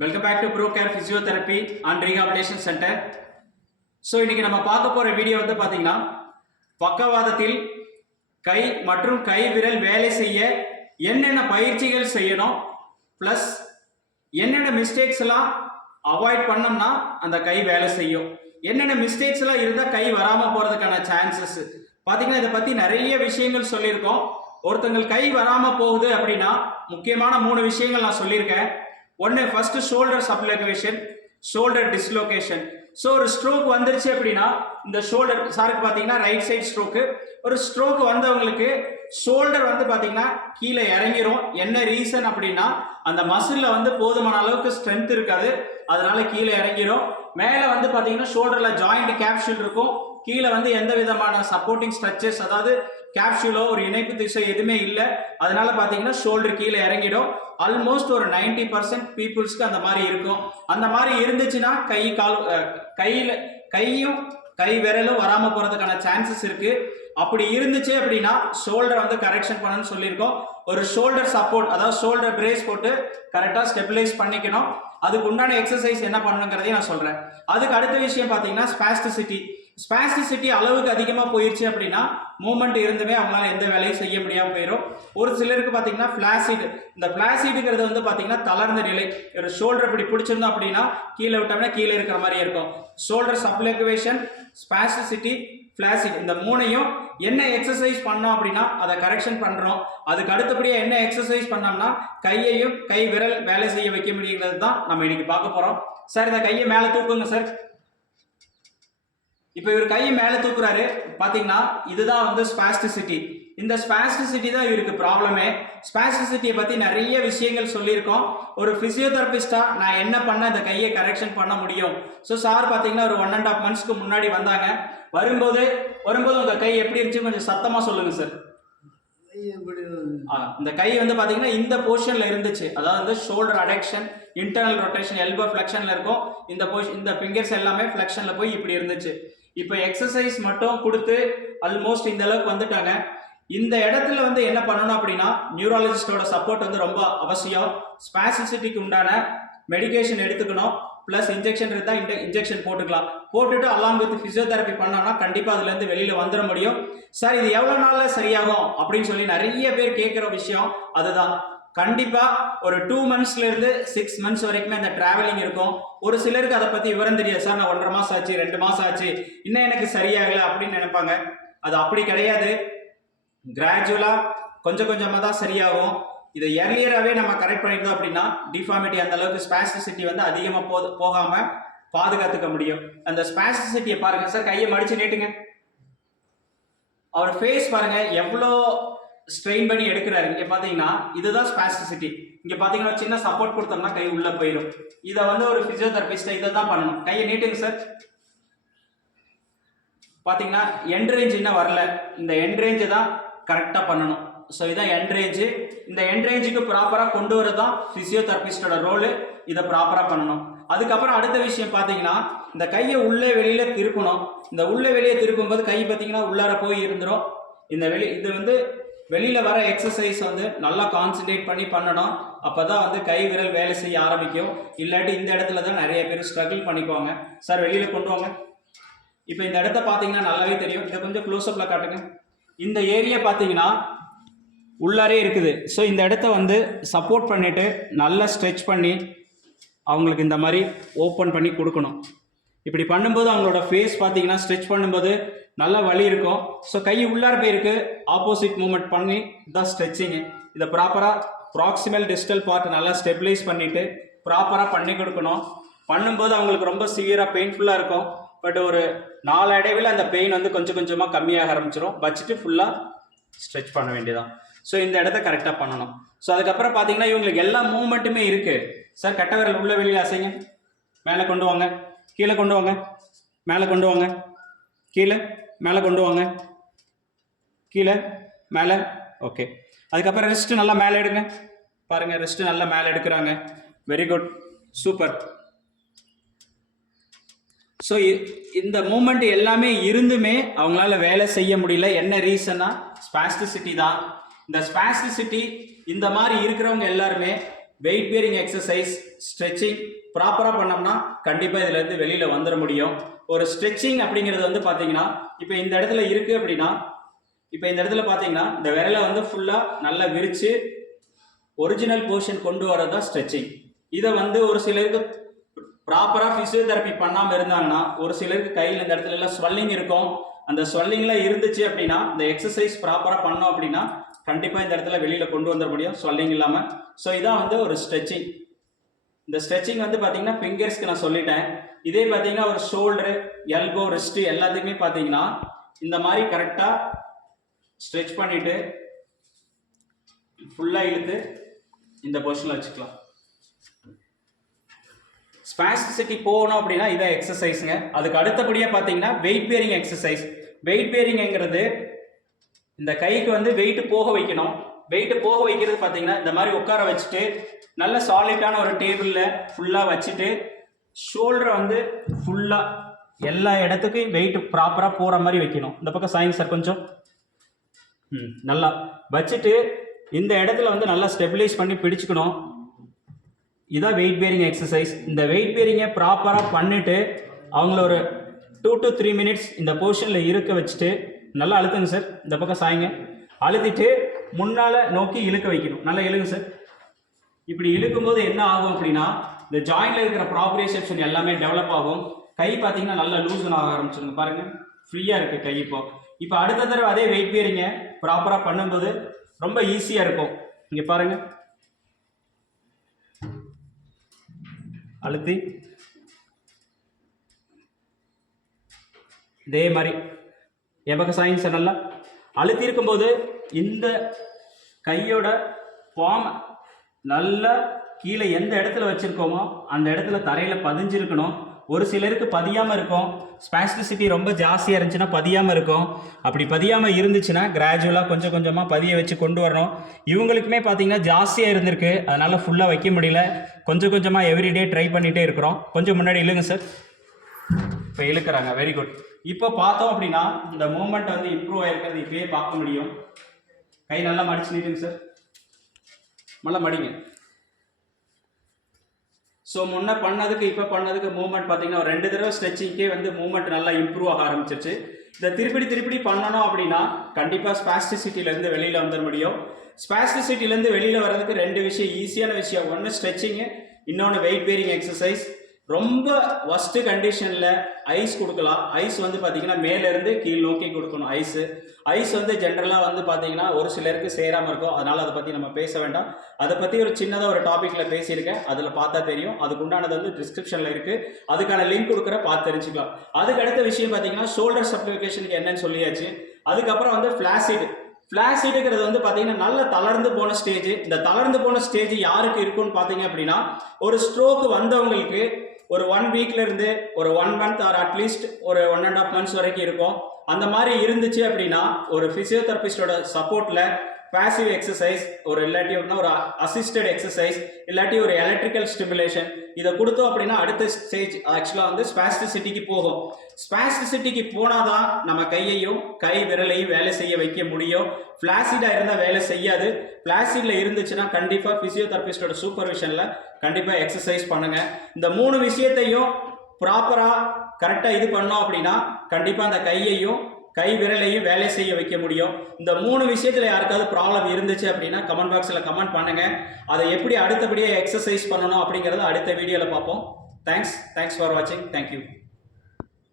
Welcome back to pro care physiotherapy and rehabilitation centre so இன்றைக்கி நம்ம பார்க்க போகிற வீடியோ வந்து பார்த்தீங்கன்னா பக்கவாதத்தில் கை மற்றும் கை விரல் வேலை செய்ய என்னென்ன பயிற்சிகள் செய்யணும் ப்ளஸ் என்னென்ன மிஸ்டேக்ஸ் எல்லாம் அவாய்ட் பண்ணோம்னா அந்த கை வேலை செய்யும். என்னென்ன மிஸ்டேக்ஸ் எல்லாம் இருந்தால் கை வராமல் போகிறதுக்கான சான்சஸ் பார்த்தீங்கன்னா இதை பற்றி நிறைய விஷயங்கள் சொல்லியிருக்கோம். ஒருத்தங்கள் கை வராமல் போகுது அப்படின்னா முக்கியமான மூணு விஷயங்கள் நான் சொல்லியிருக்கேன். ஒன்று first shoulder subluxation shoulder dislocation so ஒரு ஸ்ட்ரோக் வந்துருச்சு அப்படின்னா இந்த ஷோல்டர் சாருக்கு பார்த்தீங்கன்னா ரைட் சைட் ஸ்ட்ரோக்கு ஒரு ஸ்ட்ரோக் வந்தவங்களுக்கு ஷோல்டர் வந்து பார்த்தீங்கன்னா கீழே இறங்கிரும். என்ன ரீசன் அப்படின்னா அந்த மசிலில் வந்து போதுமான அளவுக்கு ஸ்ட்ரென்த் இருக்காது. அதனால கீழே இறங்கிரும். மேலே வந்து பார்த்தீங்கன்னா ஷோல்டரில் ஜாயிண்ட் கேப்சூல் இருக்கும். கீழே வந்து எந்த விதமான சப்போர்ட்டிங் ஸ்ட்ரக்சர்ஸ் அதாவது கேப்சூலோ ஒரு இணைப்பு திசை எதுவுமே இல்லை. அதனால பார்த்தீங்கன்னா ஷோல்டர் கீழே இறங்கிடும். ஆல்மோஸ்ட் ஒரு 90% பர்சன்ட் பீப்புள்ஸ்க்கு அந்த மாதிரி இருக்கும். அந்த மாதிரி இருந்துச்சுன்னா கை கால் கையில் கையும் கை விரலும் வராமல் போகிறதுக்கான சான்சஸ் இருக்குது அப்படி இருந்துச்சு அப்படின்னா ஷோல்டர் வந்து கரெக்ஷன் பண்ணணும்னு சொல்லியிருக்கோம். ஒரு ஷோல்டர் சப்போர்ட் அதாவது ஷோல்டர் பிரேஸ் போட்டு கரெக்டாக ஸ்டெபிலைஸ் பண்ணிக்கணும். அதுக்கு உண்டான எக்ஸசைஸ் என்ன பண்ணணுங்கிறதையும் நான் சொல்கிறேன் அதுக்கு அடுத்த விஷயம் பார்த்தீங்கன்னா ஸ்பாஸ்டிசிட்டி ஸ்பாஸ்டிசிட்டி அளவுக்கு அதிகமாக போயிடுச்சு அப்படின்னா மூமெண்ட் இருந்துமே அவங்களால எந்த வேலையும் செய்ய முடியாமல் போயிடும் ஒரு சிலருக்கு பார்த்தீங்கன்னா ஃபிளாசிட் இந்த ஃபிளாசிடுங்கிறது வந்து பார்த்தீங்கன்னா தளர்ந்த நிலை. ஒரு ஷோல்டர் இப்படி பிடிச்சிருந்தோம் அப்படின்னா கீழே விட்டோம்னா கீழே இருக்கிற மாதிரி இருக்கும். ஷோல்டர் சப்ளக்குவேஷன் ஸ்பாஸ்டிசிட்டி ஃபிளாசிட் இந்த மூணையும் என்ன எக்ஸசைஸ் பண்ணோம் அப்படின்னா அதை கரெக்ஷன் பண்ணுறோம் அதுக்கு அடுத்தபடியாக என்ன எக்ஸசைஸ் பண்ணோம்னா கையையும் கை விரல் வேலை செய்ய வைக்க முடியுங்கிறது தான் நம்ம இன்னைக்கு பார்க்க போகிறோம் சார் இந்த கையை மேலே தூக்குங்க சார். இப்போ இவர் கையை மேலே தூக்குறாரு. பார்த்தீங்கன்னா இதுதான் வந்து ஸ்பாஸ்டிசிட்டி இந்த ஸ்பாஸ்டிசிட்டி தான் இவருக்கு ப்ராப்ளமே ஸ்பாஸ்டிசிட்டியை பற்றி நிறைய விஷயங்கள் சொல்லியிருக்கோம். ஒரு ஃபிசியோதெரபிஸ்டாக நான் என்ன பண்ண இந்த கையை கரெக்ஷன் பண்ண முடியும்? ஸோ சார் பார்த்தீங்கன்னா ஒரு ஒன் அண்ட் ஆஃப் மந்த்ஸ்க்கு முன்னாடி வந்தாங்க. வரும்போது வரும்போது உங்கள் கை எப்படி இருந்துச்சு? கொஞ்சம் சத்தமாக சொல்லுங்கள் சார் ஆ, இந்த கை வந்து பார்த்தீங்கன்னா இந்த போர்ஷனில் இருந்துச்சு. அதாவது வந்து shoulder adduction internal rotation elbow ஃப்ளெக்ஷனில் இருக்கும். இந்த பொசிஷன் இந்த ஃபிங்கர்ஸ் எல்லாமே ஃப்ளெக்ஷனில் போய் இப்படி இருந்துச்சு. இப்போ எக்ஸசைஸ் மட்டும் கொடுத்து ஆல்மோஸ்ட் இந்த அளவுக்கு வந்துட்டாங்க. இந்த இடத்துல வந்து என்ன பண்ணணும் அப்படின்னா நியூராலஜிஸ்டோட சப்போர்ட் வந்து ரொம்ப அவசியம். ஸ்பாசிசிட்டிக்கு உண்டான மெடிகேஷன் எடுத்துக்கணும். ப்ளஸ் இன்ஜெக்ஷன் இருந்தால் இந்த இன்ஜெக்ஷன் போட்டுக்கலாம். போட்டுட்டு அலாங் வித் ஃபிசியோதெரப்பி பண்ணோம்னா கண்டிப்பாக அதுலேருந்து வெளியில் வந்துட முடியும். சார் இது எவ்வளோ நாளில் சரியாகும்? அப்படின்னு சொல்லி நிறைய பேர் கேட்குற விஷயம் அதுதான். கண்டிப்பாக ஒரு டூ மந்த்ஸ்லேருந்து சிக்ஸ் மந்த்ஸ் வரைக்குமே அந்த ட்ராவலிங் இருக்கும். ஒரு சிலருக்கு அதை பற்றி விவரம் தெரியாது. சார் நான் ஒன்றரை மாதம் ஆச்சு ரெண்டு மாதம் ஆச்சு. இன்னும் எனக்கு சரியாகலை அப்படின்னு நினைப்பாங்க. அது அப்படி கிடையாது. கிராஜுவலாக கொஞ்சம் கொஞ்சமாக தான் சரியாகும். இதை எர்லியராகவே நம்ம கரெக்ட் பண்ணியிருந்தோம் அப்படின்னா டிஃபார்மிட்டி அந்த அளவுக்கு ஸ்பாஸ்டிசிட்டி வந்து அதிகமாக போ போகாமல் பாதுகாத்துக்க முடியும். அந்த ஸ்பேசிசிட்டியை பாருங்கள் சார் கையை மடிச்சு நீட்டுங்க. அவர் ஃபேஸ் பாருங்கள் எவ்வளோ ஸ்ட்ரெயின் பண்ணி எடுக்கிறாரு. இங்கே பார்த்தீங்கன்னா இதுதான் ஸ்பாஸ்டிசிட்டி இங்கே பார்த்தீங்கன்னா சின்ன சப்போர்ட் கொடுத்தோம்னா கை உள்ளே போயிடும் இதை வந்து ஒரு ஃபிசியோதெரபிஸ்ட்டை இதை தான் பண்ணணும். கையை நீட்டுங்க சார் பார்த்தீங்கன்னா எண்ட் ரேஞ்ச் இன்னும் வரல. இந்த எண்ட் ரேஞ்சு தான் கரெக்டாக பண்ணணும். ஸோ இதான் எண்ட் ரேஞ்சு இந்த எண்ட் ரேஞ்சுக்கு ப்ராப்பராக கொண்டு வரது தான் ஃபிசியோதெரபிஸ்டோட ரோலு இதை ப்ராப்பராக பண்ணணும். அதுக்கப்புறம் அடுத்த விஷயம் பார்த்தீங்கன்னா இந்த கையை உள்ளே வெளியில் திருப்பணும். இந்த உள்ளே வெளியே திருப்பும்போது கை பார்த்தீங்கன்னா உள்ளார போய் இருந்துடும் இந்த வெளி இது வந்து வெளியில் வர எக்ஸசைஸ் வந்து நல்லா கான்சென்ட்ரேட் பண்ணி பண்ணணும். அப்போ தான் வந்து கை விரல் வேலை செய்ய ஆரம்பிக்கும். இல்லாட்டி இந்த இடத்துல தான் நிறைய பேர் ஸ்ட்ரகிள் பண்ணிக்குவாங்க. சார் வெளியில் கொண்டு வாங்க. இப்போ இந்த இடத்த பார்த்தீங்கன்னா நல்லாவே தெரியும். இதை கொஞ்சம் க்ளோஸ்அப்பில் காட்டுங்க. இந்த ஏரியா பார்த்தீங்கன்னா உள்ளாரே இருக்குது. ஸோ இந்த இடத்த வந்து சப்போர்ட் பண்ணிவிட்டு நல்லா ஸ்ட்ரெச் பண்ணி அவங்களுக்கு இந்த மாதிரி ஓப்பன் பண்ணி கொடுக்கணும். இப்படி பண்ணும்போது அவங்களோட ஃபேஸ் பார்த்தீங்கன்னா ஸ்ட்ரெச் பண்ணும்போது நல்ல வலி இருக்கும். ஸோ கை உள்ளார போயிருக்கு. ஆப்போசிட் மூமெண்ட் பண்ணி இதான் ஸ்ட்ரெச்சிங்கு இதை ப்ராப்பராக ப்ராக்சிமல் டிஸ்டல் பார்ட் நல்லா ஸ்டெபிலைஸ் பண்ணிவிட்டு ப்ராப்பராக பண்ணி கொடுக்கணும். பண்ணும்போது அவங்களுக்கு ரொம்ப சிவியராக பெயின்ஃபுல்லாக இருக்கும். பட் ஒரு நாலடைவில் அந்த பெயின் வந்து கொஞ்சம் கொஞ்சமாக கம்மியாக ஆரம்பிச்சிடும் வச்சுட்டு ஃபுல்லாக ஸ்ட்ரெச் பண்ண வேண்டியதான் ஸோ இந்த இடத்த கரெக்டாக பண்ணணும். ஸோ அதுக்கப்புறம் பார்த்தீங்கன்னா இவங்களுக்கு எல்லா மூமெண்ட்டுமே இருக்குது சார் கட்டவரல் உள்ளே உள்ள வெளியில் அசைங்க. மேலே கொண்டு வாங்க. கீழே கொண்டு வாங்க. மேலே கொண்டு வாங்க. கீழே மேலே கொண்டு வாங்க. கீழே மேலே. ஓகே அதுக்கப்புறம் ரெஸ்ட்டு நல்லா மேலே எடுங்க. பாருங்கள் ரெஸ்ட்டு நல்லா மேலே எடுக்கிறாங்க. வெரி குட் சூப்பர் ஸோ இந்த மூமெண்ட் எல்லாமே இருந்துமே அவங்களால வேலை செய்ய முடியல. என்ன ரீசன்னா ஸ்பாஸ்டிசிட்டி தான். இந்த ஸ்பாஸ்டிசிட்டி இந்த மாதிரி இருக்கிறவங்க எல்லாருமே வெயிட் பேரிங் எக்ஸசைஸ் ஸ்ட்ரெச்சிங் ப்ராப்பராக பண்ணோம்னா கண்டிப்பாக இதுலேருந்து வெளியில் வந்துட முடியும். ஒரு ஸ்ட்ரெச்சிங் அப்படிங்கிறது வந்து பார்த்தீங்கன்னா இப்போ இந்த இடத்துல இருக்குது அப்படின்னா இப்போ இந்த இடத்துல பார்த்தீங்கன்னா இந்த விரலை வந்து ஃபுல்லாக நல்லா விரித்து ஒரிஜினல் பொசிஷன் கொண்டு வரது தான் ஸ்ட்ரெச்சிங் இதை வந்து ஒரு சிலருக்கு ப்ராப்பராக ஃபிசியோதெரப்பி பண்ணாமல் இருந்தாங்கன்னா ஒரு சிலருக்கு கையில் இந்த இடத்துல எல்லாம் ஸ்வெல்லிங் இருக்கும். அந்த ஸ்வெல்லிங்லாம் இருந்துச்சு அப்படின்னா இந்த எக்ஸசைஸ் ப்ராப்பராக பண்ணோம் அப்படின்னா கண்டிப்பாக இந்த இடத்துல வெளியில் கொண்டு வந்துட முடியும் ஸ்வெல்லிங் இல்லாமல் ஸோ இதான் வந்து ஒரு ஸ்ட்ரெச்சிங் இந்த ஸ்ட்ரெச்சிங் வந்து பார்த்தீங்கன்னா ஃபிங்கர்ஸ்க்கு நான் சொல்லிட்டேன். இதே பார்த்தீங்கன்னா ஒரு ஷோல்டரு எல்போ ரிஸ்ட் எல்லாத்துக்குமே பார்த்தீங்கன்னா இந்த மாதிரி கரெக்டாக ஸ்ட்ரெச் பண்ணிட்டு ஃபுல்லாக இழுத்து இந்த பொசிஷனில் வச்சுக்கலாம். ஸ்பாஸ்டிசிட்டி போகணும் அப்படின்னா இதான் எக்ஸசைஸுங்க அதுக்கு அடுத்தபடியாக பார்த்தீங்கன்னா வெயிட் பேரிங் எக்ஸசைஸ் வெயிட் பேரிங்கிறது இந்த கைக்கு வந்து வெயிட் போக வைக்கணும். வெயிட் போக வைக்கிறது பார்த்தீங்கன்னா இந்த மாதிரி உட்கார வச்சுட்டு நல்ல சாலிட்டான ஒரு டேபிளில் ஃபுல்லாக வச்சுட்டு ஷோல்டரை வந்து ஃபுல்லாக எல்லா இடத்துக்கும் வெயிட் ப்ராப்பராக போகிற மாதிரி வைக்கணும். இந்த பக்கம் சாயிங் சார் கொஞ்சம். ம் நல்லா வச்சுட்டு இந்த இடத்துல வந்து நல்லா ஸ்டெபிலைஸ் பண்ணி பிடிச்சிக்கணும். இதான் வெயிட் பேரிங் எக்ஸசைஸ் இந்த வெயிட் பேரிங்கை ப்ராப்பராக பண்ணிவிட்டு அவங்கள ஒரு டூ டு த்ரீ மினிட்ஸ் இந்த பொசிஷனில் இருக்க வச்சுட்டு நல்லா அழுத்துங்க சார் இந்த பக்கம் சாய்ங்க. அழுத்திட்டு முன்னால் நோக்கி இழுக்க வைக்கணும். நல்லா இழுங்க சார் இப்படி இழுக்கும்போது என்ன ஆகும் அப்படின்னா இந்த ஜாயிண்டில் இருக்கிற ப்ராப்ரேஷன் எல்லாமே டெவலப் ஆகும். கை பார்த்தீங்கன்னா நல்லா லூசன் ஆக ஆரம்பிச்சிருங்க பாருங்கள் ஃப்ரீயாக இருக்குது கை இப்போ. இப்போ அடுத்த தடவை அதே வெயிட் பேரிங்க ப்ராப்பராக பண்ணும்போது ரொம்ப ஈஸியாக இருக்கும். இங்கே பாருங்கள் அழுத்தி. இதே மாதிரி. எபக பக்கம் நல்லா அழுத்தி இருக்கும்போது இந்த கையோட பாம் நல்லா கீழே எந்த இடத்துல வச்சுருக்கோமோ அந்த இடத்துல தரையில் பதிஞ்சிருக்கணும். ஒரு சிலருக்கு பதியாமல் இருக்கும். ஸ்பாஸ்டிசிட்டி ரொம்ப ஜாஸ்தியாக இருந்துச்சுன்னா பதியாமல் இருக்கும். அப்படி பதியாமல் இருந்துச்சுன்னா கிராஜுவலாக கொஞ்சம் கொஞ்சமாக பதிய வச்சு கொண்டு வரணும். இவங்களுக்குமே பார்த்தீங்கன்னா ஜாஸ்தியாக இருந்திருக்கு. அதனால் ஃபுல்லாக வைக்க முடியல. கொஞ்சம் கொஞ்சமாக எவ்ரிடே ட்ரை பண்ணிகிட்டே இருக்கிறோம். கொஞ்சம் முன்னாடி இழுங்க சார் இப்போ இழுக்கிறாங்க. வெரி குட் இப்போ பார்த்தோம் அப்படின்னா இந்த மூமெண்ட் வந்து இம்ப்ரூவ் ஆகிருக்கிறது இப்பயே பார்க்க முடியும். கை நல்லா மடிச்சு நீட்டுங்க சார் நல்லா மடிங்க. ஸோ முன்ன பண்ணதுக்கு இப்போ பண்ணதுக்கு மூவ்மெண்ட் பார்த்தீங்கன்னா ஒரு ரெண்டு தடவை ஸ்ட்ரெச்சிங்க்கே வந்து மூவ்மெண்ட் நல்லா இம்ப்ரூவ் ஆக ஆரம்பிச்சிருச்சு. இதை திருப்பி திருப்பி பண்ணணும் அப்படின்னா கண்டிப்பாக ஸ்பாஸ்டிசிட்டியிலேருந்து வெளியில் வந்துட முடியும். ஸ்பாஸ்டிசிட்டிலேருந்து வெளியில் வர்றதுக்கு ரெண்டு விஷயம் ஈஸியான விஷயம். ஒன்று ஸ்ட்ரெச்சிங்கு இன்னொன்று வெயிட் பேரிங் எக்ஸசைஸ் ரொம்ப ஒஸ்ட்டு கண்டிஷனில் ஐஸ் கொடுக்கலாம். ஐஸ் வந்து பார்த்தீங்கன்னா மேலேருந்து கீழ் நோக்கி கொடுக்கணும் ஐஸு ஐஸ் வந்து ஜென்ரலாக வந்து பார்த்தீங்கன்னா ஒரு சிலருக்கு சேராமல் இருக்கும். அதனால் அதை பற்றி நம்ம பேச வேண்டாம். அதை பற்றி ஒரு சின்னதாக ஒரு டாப்பிக்கில் பேசியிருக்கேன். அதில் பார்த்தா தெரியும். அதுக்கு உண்டானது வந்து டிஸ்கிரிப்ஷனில் இருக்குது அதுக்கான லிங்க் கொடுக்குற பார்த்து தெரிஞ்சுக்கலாம். அதுக்கு அடுத்த விஷயம் பார்த்தீங்கன்னா ஷோல்டர் சப்ளிகேஷனுக்கு என்னன்னு சொல்லியாச்சு. அதுக்கப்புறம் வந்து ஃப்ளாசிட் ஃப்ளாசிடுங்கிறது வந்து பார்த்தீங்கன்னா நல்ல தளர்ந்து போன ஸ்டேஜ் இந்த தளர்ந்து போன ஸ்டேஜ் யாருக்கு இருக்குன்னு பார்த்தீங்க அப்படின்னா ஒரு ஸ்ட்ரோக் வந்தவங்களுக்கு ஒரு ஒன் வீக்ல இருந்து ஒரு one month or at least ஒரு ஒன் அண்ட் ஆஃப் மந்த்ஸ் வரைக்கும் இருக்கும். அந்த மாதிரி இருந்துச்சு அப்படின்னா ஒரு ஃபிசியோதெரபிஸ்டோட சப்போர்ட்ல பேசிவ் எக்ஸசைஸ் ஒரு இல்லாட்டி அப்படின்னா ஒரு அசிஸ்டட் எக்ஸசைஸ் இல்லாட்டி ஒரு எலக்ட்ரிக்கல் ஸ்டிமுலேஷன் இதை கொடுத்தோம் அப்படின்னா அடுத்த ஸ்டேஜ் ஆக்சுவலாக வந்து ஸ்பாஸ்டிசிட்டிக்கு போகும். ஸ்பாஸ்டிசிட்டிக்கு போனாதான் நம்ம கையையும் கை விரலையும் வேலை செய்ய வைக்க முடியும். பிளாசிடாக இருந்தால் வேலை செய்யாது. பிளாசிடில் இருந்துச்சுன்னா கண்டிப்பாக ஃபிசியோதெரபிஸ்டோட சூப்பர்விஷனில் கண்டிப்பாக எக்ஸசைஸ் பண்ணுங்க. இந்த மூணு விஷயத்தையும் ப்ராப்பராக கரெக்டாக இது பண்ணோம் அப்படின்னா கண்டிப்பாக அந்த கையையும் கை விரலையும் வேலை செய்ய வைக்க முடியும். இந்த மூணு விஷயத்தில் யாருக்காவது ப்ராப்ளம் இருந்துச்சு அப்படின்னா கமெண்ட் பாக்ஸில் கமெண்ட் பண்ணுங்கள் அதை எப்படி அடுத்தபடியாக எக்ஸசைஸ் பண்ணணும் அப்படிங்கிறத அடுத்த வீடியோவில் பார்ப்போம். தேங்க்ஸ் தேங்க்ஸ் ஃபார் வாட்சிங் தேங்க்யூ